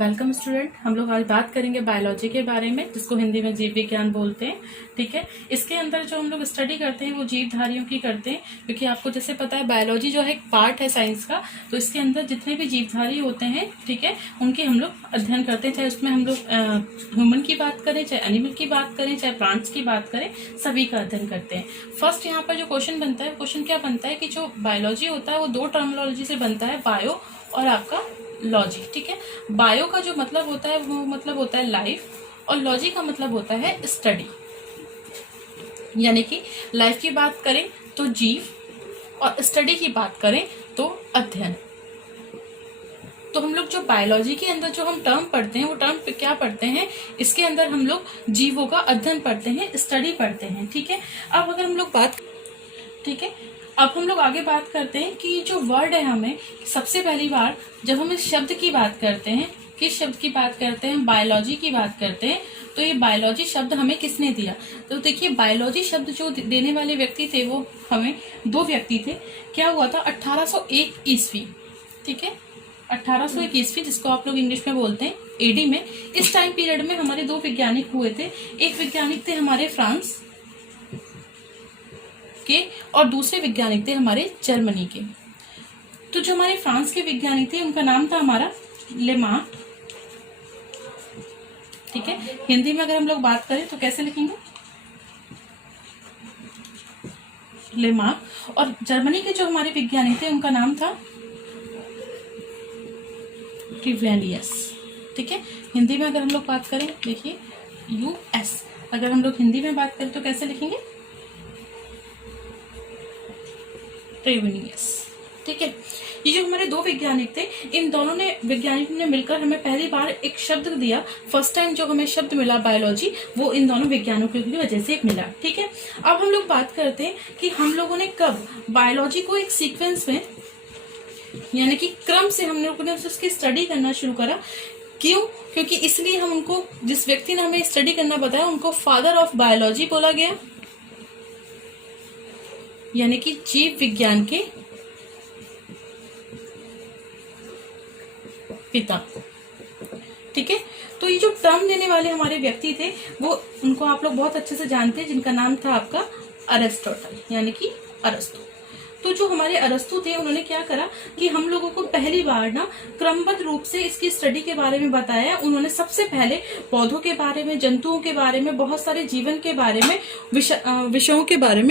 Welcome student. हम लोग आज बात करेंगे बायोलॉजी के बारे में, जिसको हिंदी में जीव विज्ञान बोलते हैं। ठीक है, इसके अंदर जो हम लोग स्टडी करते हैं वो जीवधारियों की करते हैं, क्योंकि आपको जैसे पता है बायोलॉजी जो है एक पार्ट है साइंस का। तो इसके अंदर जितने भी जीवधारी होते हैं, ठीक है, उनकी हम लोग अध्ययन करते हैं। चाहे उसमें हम लोग ह्यूमन की बात करें, चाहे एनिमल की बात करें, चाहे प्लांट्स की बात करें, सभी का अध्ययन करते हैं। फर्स्ट यहाँ पर जो क्वेश्चन बनता है, क्वेश्चन क्या बनता है कि जो बायोलॉजी होता है वो दो टर्मिनोलॉजी से बनता है, बायो और आपका लॉजी। ठीक है, बायो का जो मतलब होता है वो मतलब होता है लाइफ, और लॉजी का मतलब होता है स्टडी। यानी कि लाइफ की बात करें तो जीव, और स्टडी की बात करें तो अध्ययन। तो हम लोग जो बायोलॉजी के अंदर जो हम टर्म पढ़ते हैं वो टर्म क्या पढ़ते हैं, इसके अंदर हम लोग जीवों का अध्ययन पढ़ते हैं, स्टडी पढ़ते हैं। ठीक है, अब अगर हम लोग अब हम लोग आगे बात करते हैं कि जो वर्ड है, हमें सबसे पहली बार जब हम इस शब्द की बात करते हैं, किस शब्द की बात करते हैं, बायोलॉजी की बात करते हैं, तो ये बायोलॉजी शब्द हमें किसने दिया? तो देखिए, बायोलॉजी शब्द जो देने वाले व्यक्ति थे वो हमें दो व्यक्ति थे। क्या हुआ था? 1801 ईस्वी। ठीक है, 1801 ईस्वी, जिसको आप लोग इंग्लिश में बोलते हैं एडी में। इस टाइम पीरियड में हमारे दो वैज्ञानिक हुए थे। एक वैज्ञानिक थे हमारे फ्रांस के, और दूसरे वैज्ञानिक थे हमारे जर्मनी के। तो जो हमारे फ्रांस के वैज्ञानिक थे उनका नाम था हमारा लेमार्क। ठीक है, हिंदी में अगर हम लोग बात करें तो कैसे लिखेंगे? लेमार्क। और जर्मनी के जो हमारे वैज्ञानिक थे उनका नाम था ट्रिवेलियस। ठीक है, हिंदी में अगर हम लोग बात करें, देखिए यूएस, अगर हम लोग हिंदी में बात करें तो कैसे लिखेंगे? ट्रिवेलियस। ठीक है, ये जो हमारे दो वैज्ञानिक थे, इन दोनों ने वैज्ञानिकों ने मिलकर हमें पहली बार एक शब्द दिया। फर्स्ट टाइम जो हमें शब्द मिला बायोलॉजी, वो इन दोनों वैज्ञानिकों की वजह से मिला। ठीक है, अब हम लोग बात करते हैं कि हम लोगों ने कब बायोलॉजी को एक सीक्वेंस में, यानी कि क्रम से हम लोगों ने उसकी स्टडी करना शुरू करा। क्यों? क्योंकि इसलिए हम उनको, जिस व्यक्ति ने हमें स्टडी करना बताया, उनको फादर ऑफ बायोलॉजी बोला गया, यानी कि जीव विज्ञान के पिता। ठीक है, तो ये जो टर्म देने वाले हमारे व्यक्ति थे वो, उनको आप लोग बहुत अच्छे से जानते हैं, जिनका नाम था आपका अरिस्टोटल, यानी कि अरस्तु। तो जो हमारे अरस्तु थे, उन्होंने क्या करा कि हम लोगों को पहली बार ना क्रमबद्ध रूप से इसकी स्टडी के बारे में बताया। उन्होंने सबसे पहले पौधों के बारे में, जंतुओं के बारे में, बहुत सारे जीवन के बारे में, विषयों के बारे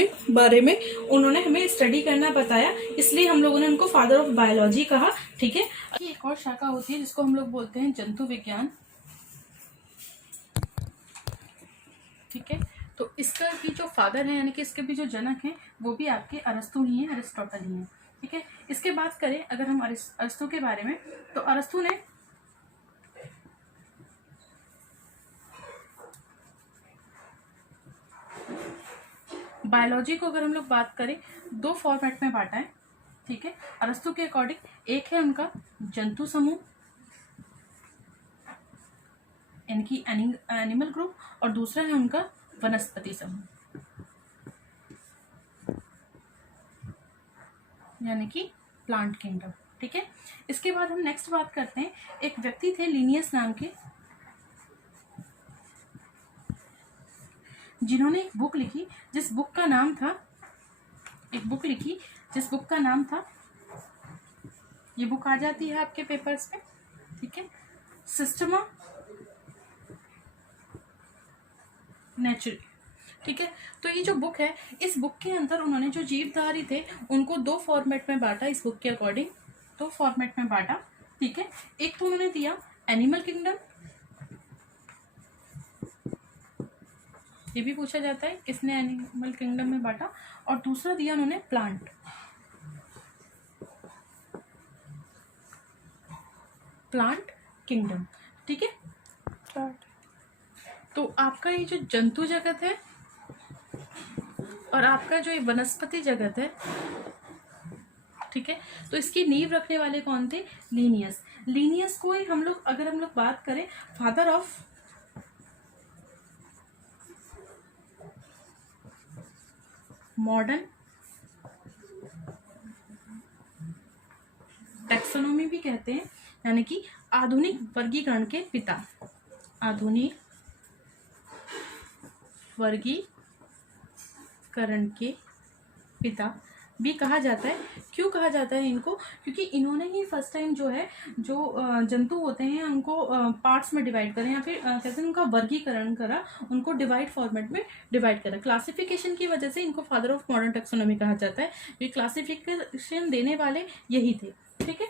में उन्होंने हमें स्टडी करना बताया। इसलिए हम लोगों ने उनको फादर ऑफ बायोलॉजी कहा। ठीक है, एक और शाखा होती है जिसको हम लोग बोलते हैं जंतु विज्ञान। ठीक है, तो इसका भी जो फादर है, यानी कि इसके भी जो जनक हैं, वो भी आपके अरस्तु ही हैं, अरिस्टोटल ही हैं। ठीक है, इसके बात करें अगर हम अरस्तु के बारे में, तो अरस्तु ने बायोलॉजी को, अगर हम लोग बात करें, दो फॉर्मेट में बांटा है। ठीक है, अरस्तु के अकॉर्डिंग एक है उनका जंतु समूह, यानी कि एनिमल ग्रुप, और दूसरा है उनका वनस्पति समूह, यानी कि प्लांट किंगडम। ठीक है, इसके बाद हम नेक्स्ट बात करते हैं, एक व्यक्ति थे लिनियस नाम के, जिन्होंने एक बुक लिखी जिस बुक का नाम था, ये बुक आ जाती है आपके पेपर्स पे। ठीक है, सिस्टमा नेचुरल। ठीक है, तो ये जो बुक है, इस बुक के अंदर उन्होंने जो जीवधारी थे उनको दो फॉर्मेट में बांटा। इस बुक के अकॉर्डिंग दो फॉर्मेट में बांटा। ठीक है, एक तो उन्होंने दिया एनिमल किंगडम, ये भी पूछा जाता है किसने एनिमल किंगडम में बांटा, और दूसरा दिया उन्होंने प्लांट किंगडम। ठीक है, तो आपका ये जो जंतु जगत है और आपका जो ये वनस्पति जगत है, ठीक है, तो इसकी नींव रखने वाले कौन थे? लीनियस को ही हम लोग, अगर हम लोग बात करें, फादर ऑफ मॉडर्न टैक्सोनॉमी भी कहते हैं, यानी कि आधुनिक वर्गीकरण के पिता, आधुनिक वर्गीकरण के पिता भी कहा जाता है। क्यों कहा जाता है इनको? क्योंकि इन्होंने ही फर्स्ट टाइम जो है जो जंतु होते हैं उनको पार्ट्स में डिवाइड करें, या फिर कहते हैं उनका वर्गीकरण करा, उनको डिवाइड फॉर्मेट में डिवाइड करा। क्लासिफिकेशन की वजह से इनको फादर ऑफ मॉडर्न टेक्सोनॉमी कहा जाता है। ये क्लासिफिकेशन देने वाले यही थे। ठीक है,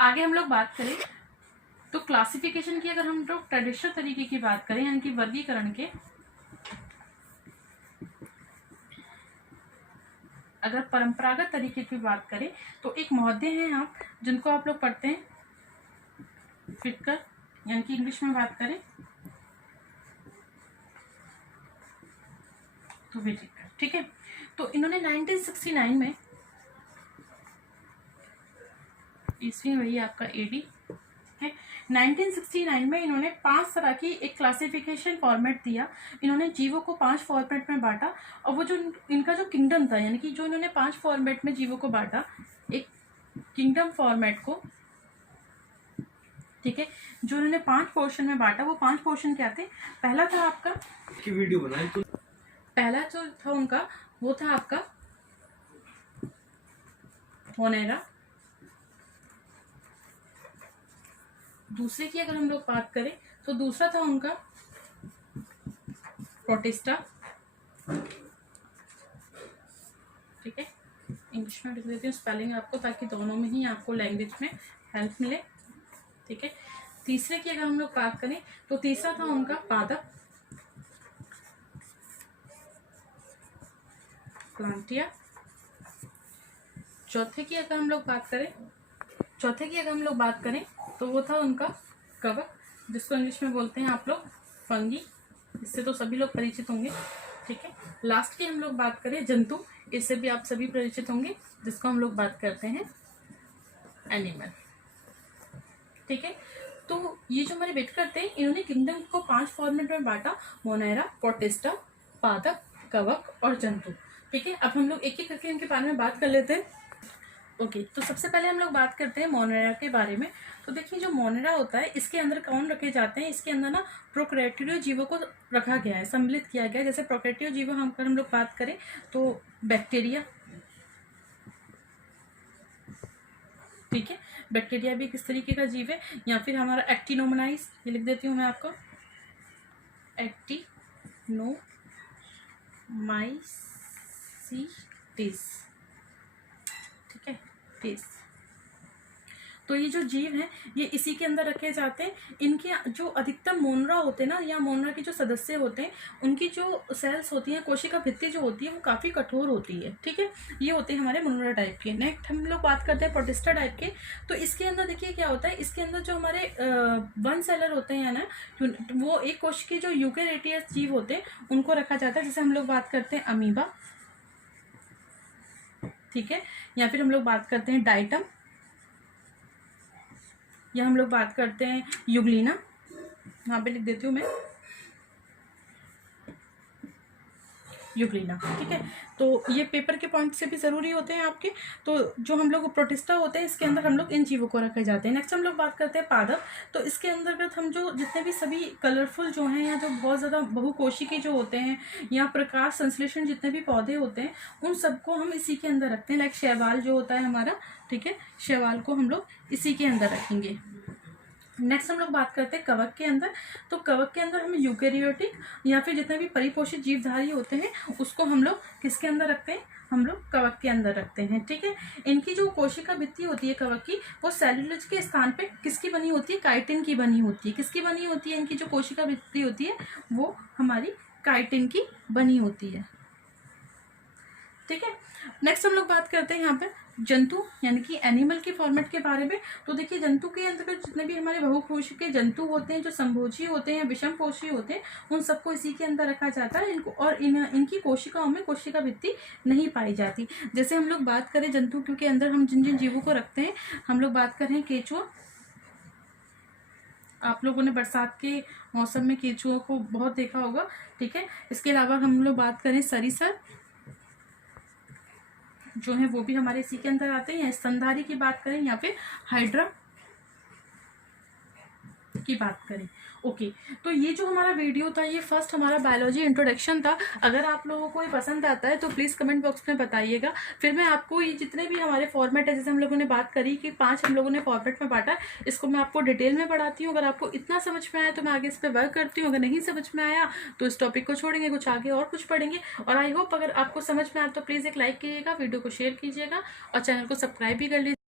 आगे हम लोग बात करें तो क्लासिफिकेशन की, अगर हम लोग ट्रेडिशनल तरीके की बात करें यानी कि वर्गीकरण के, अगर परंपरागत तरीके की बात करें तो एक महोदय हैं आप जिनको आप लोग पढ़ते हैं फिटकर, यानी कि इंग्लिश में बात करें तो विटेकर। ठीक है, तो इन्होंने 1969 में, ईस्वी वही आपका एडी है, 1969 में इन्होंने 5 तरह की एक क्लासिफिकेशन फॉर्मेट दिया। इन्होंने जीवों को 5 फॉर्मेट में बांटा, और वो जो इनका जो किंगडम था, यानी कि जो इन्होंने 5 फॉर्मेट में जीवों को बांटा, एक किंगडम फॉर्मेट को, ठीक है, जो इन्होंने 5 पोर्शन में बांटा, वो 5 पोर्शन क्या थे? पहला था आपका की वीडियो बनाई तो पहला जो था उनका वो था आपका मोनेरा। दूसरे की अगर हम लोग बात करें तो दूसरा था उनका प्रोटिस्टा। ठीक है, इंग्लिश में लिख देती हूँ स्पेलिंग आपको, ताकि दोनों में ही आपको लैंग्वेज में हेल्प मिले। ठीक है, तीसरे की अगर हम लोग बात करें तो तीसरा था उनका पादप, प्लांटिया। चौथे की अगर हम लोग बात करें तो वो था उनका कवक, जिसको इंग्लिश में बोलते हैं आप लोग फंगी। इससे तो सभी लोग परिचित होंगे। ठीक है, लास्ट की हम लोग बात करें जंतु, इससे भी आप सभी परिचित होंगे, जिसको हम लोग बात करते हैं एनिमल। ठीक है, तो ये जो हमारे वेट करते हैं, इन्होंने किंगडम को 5 फॉर्मेट में बांटा, मोनेरा, प्रोटिस्टा, पादप, कवक और जंतु। ठीक है, अब हम लोग एक एक करके इनके बारे में बात कर लेते हैं। ओके, तो सबसे पहले हम लोग बात करते हैं मोनेरा के बारे में। तो देखिए, जो मोनेरा होता है इसके अंदर कौन रखे जाते हैं? इसके अंदर ना प्रोकैरियोटिक जीवों को रखा गया है, सम्मिलित किया गया है। जैसे प्रोकैरियोटिक जीवों हम लोग बात करें तो बैक्टीरिया। ठीक है, बैक्टीरिया भी किस तरीके का जीव है, या फिर हमारा एक्टिनोमोनाइज, ये लिख देती हूँ मैं आपको, एक्टिनोमाइसीटिस। ठीक है, टिस। तो ये जो जीव हैं ये इसी के अंदर रखे जाते हैं। इनके जो अधिकतम मोनरा होते हैं ना, या मोनरा के जो सदस्य होते हैं, उनकी जो सेल्स होती हैं, कोशिका भित्ति जो होती है वो काफ़ी कठोर होती है। ठीक है, ये होते हैं हमारे मोनरा टाइप के। नेक्स्ट हम लोग बात करते हैं प्रोटिस्टा टाइप के। तो इसके अंदर देखिए क्या होता है, इसके अंदर जो हमारे वन सेलर होते हैं ना, वो एक कोश के जो यूकेरियोटिक जीव होते हैं उनको रखा जाता है। जैसे हम लोग बात करते हैं अमीबा। ठीक है, या फिर हम लोग बात करते हैं डाइटम, या हम लोग बात करते हैं यूग्लिना। यहाँ पे लिख देती हूँ मैं यूग्लिना। ठीक है, तो ये पेपर के पॉइंट से भी ज़रूरी होते हैं आपके। तो जो हम लोग प्रोटिस्टा होते हैं इसके अंदर हम लोग इन जीवों को रखे जाते हैं। नेक्स्ट हम लोग बात करते हैं पादप। तो इसके अंतर्गत हम जो जितने भी सभी कलरफुल जो हैं, या जो बहुत ज़्यादा बहुकोशिकी जो होते हैं, या प्रकाश संश्लेषण जितने भी पौधे होते हैं, उन सबको हम इसी के अंदर रखते हैं। लाइक शैवाल जो होता है हमारा, ठीक है, शैवाल को हम लोग इसी के अंदर रखेंगे। नेक्स्ट हम लोग बात करते हैं कवक के अंदर। तो कवक के अंदर हम यूकेरियोटिक या फिर जितने भी परिपोषित जीवधारी होते हैं उसको हम लोग किसके अंदर रखते हैं? हम लोग कवक के अंदर रखते हैं। ठीक है, इनकी जो कोशिका भित्ति होती है कवक की, वो सेलुलोज के स्थान पे किसकी बनी होती है? काइटिन की बनी होती है। किसकी बनी होती है? इनकी जो कोशिका भित्ति होती है वो हमारी काइटिन की बनी होती है। ठीक है, नेक्स्ट हम लोग बात करते हैं यहाँ पे जंतु यानी कि एनिमल के फॉर्मेट के बारे में। तो देखिए, जंतु के अंतर्गत जितने भी हमारे बहुकोशिकीय के जंतु होते हैं, जो संभोजी होते हैं, विषम कोशीय होते हैं, उन सबको इसी के अंदर रखा जाता है। इनको और इनकी कोशिकाओं में कोशिका भित्ति नहीं पाई जाती। जैसे हम लोग बात करें जंतु के अंदर हम जिन जिन जीवों को रखते हैं, हम लोग बात कर रहे हैं केचुआ। आप लोगों ने बरसात के मौसम में केचुआ को बहुत देखा होगा। ठीक है, इसके अलावा हम लोग बात करें सरीसर, जो हैं वो भी हमारे इसी के अंदर आते हैं। या स्तनधारी की बात करें या फिर हाइड्रा की बात करें। ओके, तो ये जो हमारा वीडियो था ये फर्स्ट हमारा बायोलॉजी इंट्रोडक्शन था। अगर आप लोगों को ये पसंद आता है तो प्लीज़ कमेंट बॉक्स में बताइएगा। फिर मैं आपको ये जितने भी हमारे फॉर्मेट है, जैसे हम लोगों ने बात करी कि 5 हम लोगों ने फॉर्मेट में बांटा, इसको मैं आपको डिटेल में पढ़ाती हूँ। अगर आपको इतना समझ में आया तो मैं आगे इस पर वर्क करती हूँ, अगर नहीं समझ में आया तो इस टॉपिक को छोड़ेंगे, कुछ आगे और कुछ पढ़ेंगे। और आई होप अगर आपको समझ में आया तो प्लीज़ एक लाइक कीजिएगा, वीडियो को शेयर कीजिएगा और चैनल को सब्सक्राइब भी कर लीजिए।